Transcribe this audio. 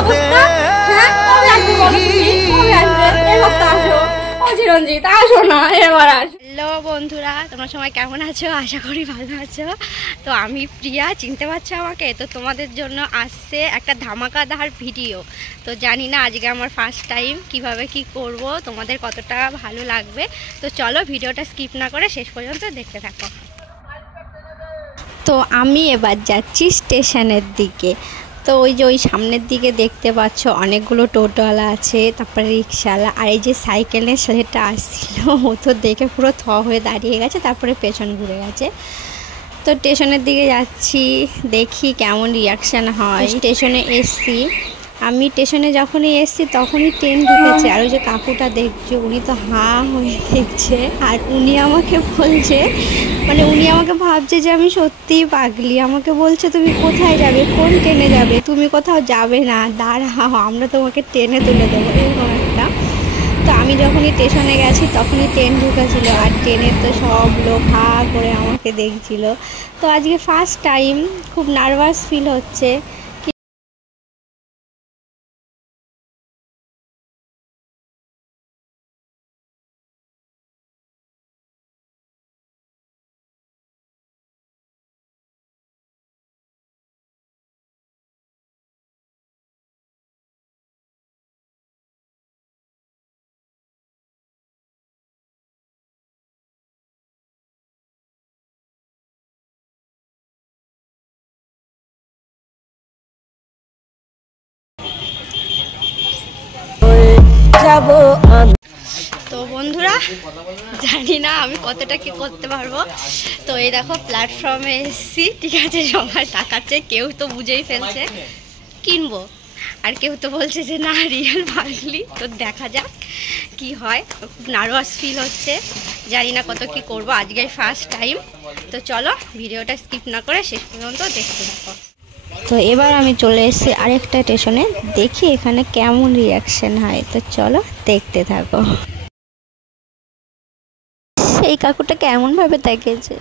অবস্থা। হ্যাঁ কবে আসবে বলো তুমি, কবে আসবে? এই সপ্তাহ আসো। ও চিরঞ্জিত আসো না, এবার আসো। হ্যালো বন্ধুরা, তোমরা সবাই কেমন আছো? আশা করি ভালো আছো। তো আমি প্রিয়া, চিনতে পারছো আমাকে? তো তোমাদের জন্য আসছে একটা ধামাকাদার ভিডিও। তো জানি না আজকে আমার ফার্স্ট টাইম কিভাবে কি করব, তোমাদের কতটা ভালো লাগবে। তো চলো ভিডিওটা স্কিপ না করে শেষ পর্যন্ত দেখতে থাকো। তো আমি এবার যাচ্ছি স্টেশনের দিকে। তো ওই যে ওই সামনের দিকে দেখতে পাচ্ছ অনেকগুলো টোটোওয়ালা আছে, তারপরে রিক্সাওয়ালা, আর এই যে সাইকেলের ছেলেটা আসছিল ও তো দেখে পুরো থ হয়ে দাঁড়িয়ে গেছে, তারপরে পেছন ঘুরে গেছে। তো স্টেশনের দিকে যাচ্ছি, দেখি কেমন রিয়াকশান হয়। স্টেশনে এসছি আমি, স্টেশনে যখনই এসছি তখনই ট্রেন ঢুকেছে। আর ওই যে কাকুটা দেখছে, উনি তো হাঁ হয়ে দেখছে। আর উনি আমাকে বলছে, মানে উনি আমাকে ভাবছে যে আমি সত্যিই পাগলি। আমাকে বলছে তুমি কোথায় যাবে, কোন ট্রেনে যাবে? তুমি কোথাও যাবে না, দাঁড়াও আমরা তোমাকে ট্রেনে তুলে দেবো, এরকম একটা। তো আমি যখনই স্টেশনে গেছি তখনই ট্রেন ঢুকেছিল, আর ট্রেনের তো সব লোক হা করে আমাকে দেখছিল। তো আজকে ফার্স্ট টাইম, খুব নার্ভাস ফিল হচ্ছে। তো বন্ধুরা, জানি না আমি কতটা কি করতে পারবো। তো এই দেখো প্ল্যাটফর্মে এসেছি, ঠিক আছে, সবাই টাকাচ্ছে, কেউ তো বুঝেই ফেলছে কিনবো, আর কেউ তো বলছে যে না রিয়েল পাগলি। তো দেখা যাক কি হয়, খুব নার্ভাস ফিল হচ্ছে, জানি না কত কি করব, আজকে ফার্স্ট টাইম। তো চলো ভিডিওটা স্কিপ না করে শেষ পর্যন্ত দেখতে থাকো। তো এবার আমি চলে এসেছি আরেকটা স্টেশনে, দেখি এখানে কেমন রিয়াকশন হয়। তো চলো দেখতে থাকো। এই কাকুটা কেমন ভাবে তাকিয়েছে।